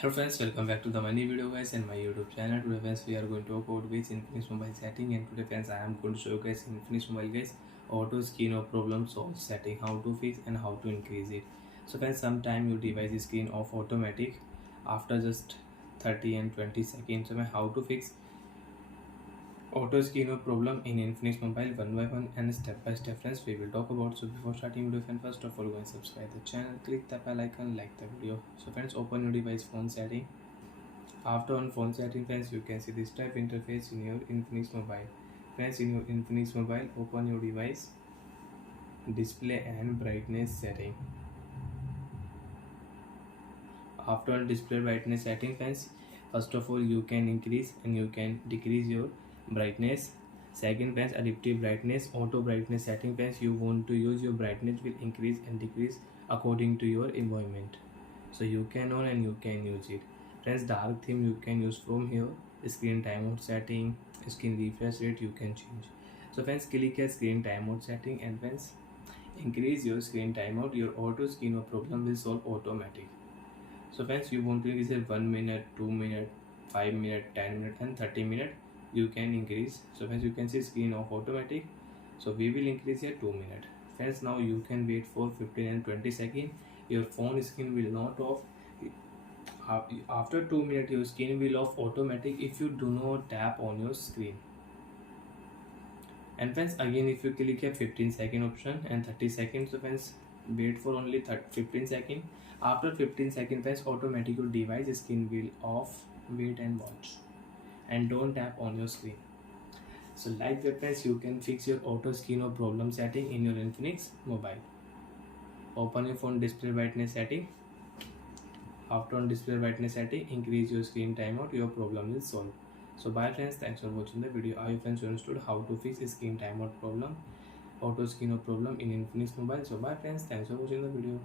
Hello friends, welcome back to the money video guys and my YouTube channel. Today friends we are going to talk about with Infinix mobile setting, and today friends I am going to show you guys Infinix mobile guys auto screen or problem solve setting, how to fix and how to increase it. So friends, sometime your device is screen off automatic after just 30 and 20 seconds. So how to fix auto screen or problem in Infinix mobile one by one and step by step friends we will talk about. So before starting video friends, first of all go and subscribe the channel, click the bell icon, like the video. So friends, open your device phone setting. After on phone setting friends, you can see this type interface in your Infinix mobile. Friends, in your Infinix mobile, open your device display and brightness setting. After on display brightness setting friends, first of all you can increase and you can decrease your brightness. Second friends, adaptive brightness, auto brightness setting friends, you want to use your brightness will increase and decrease according to your environment. So you can on and you can use it. Friends, dark theme you can use from here. Screen timeout setting, screen refresh rate you can change. So friends, click here screen timeout setting, and friends, increase your screen timeout, your auto screen or problem will solve automatic. So friends, you want to increase it 1 minute, 2 minute, 5 minute, 10 minute and 30 minute you can increase. So friends, you can see screen off automatic, so we will increase here 2 minute. Friends, now you can wait for 15 and 20 seconds, your phone screen will not off. After 2 minutes your screen will off automatic if you do not tap on your screen. And friends, again if you click here 15-second option and 30 seconds, so friends wait for only 15 seconds. After 15 seconds friends, automatic your device screen will off. Wait and watch and don't tap on your screen. So like that friends, you can fix your auto screen or problem setting in your Infinix mobile. Open your phone display brightness setting. After on display brightness setting, increase your screen timeout, your problem will solve. So bye friends, thanks for watching the video. I hope friends you understood how to fix a screen timeout problem, auto screen or problem in Infinix mobile. So bye friends, thanks for watching the video.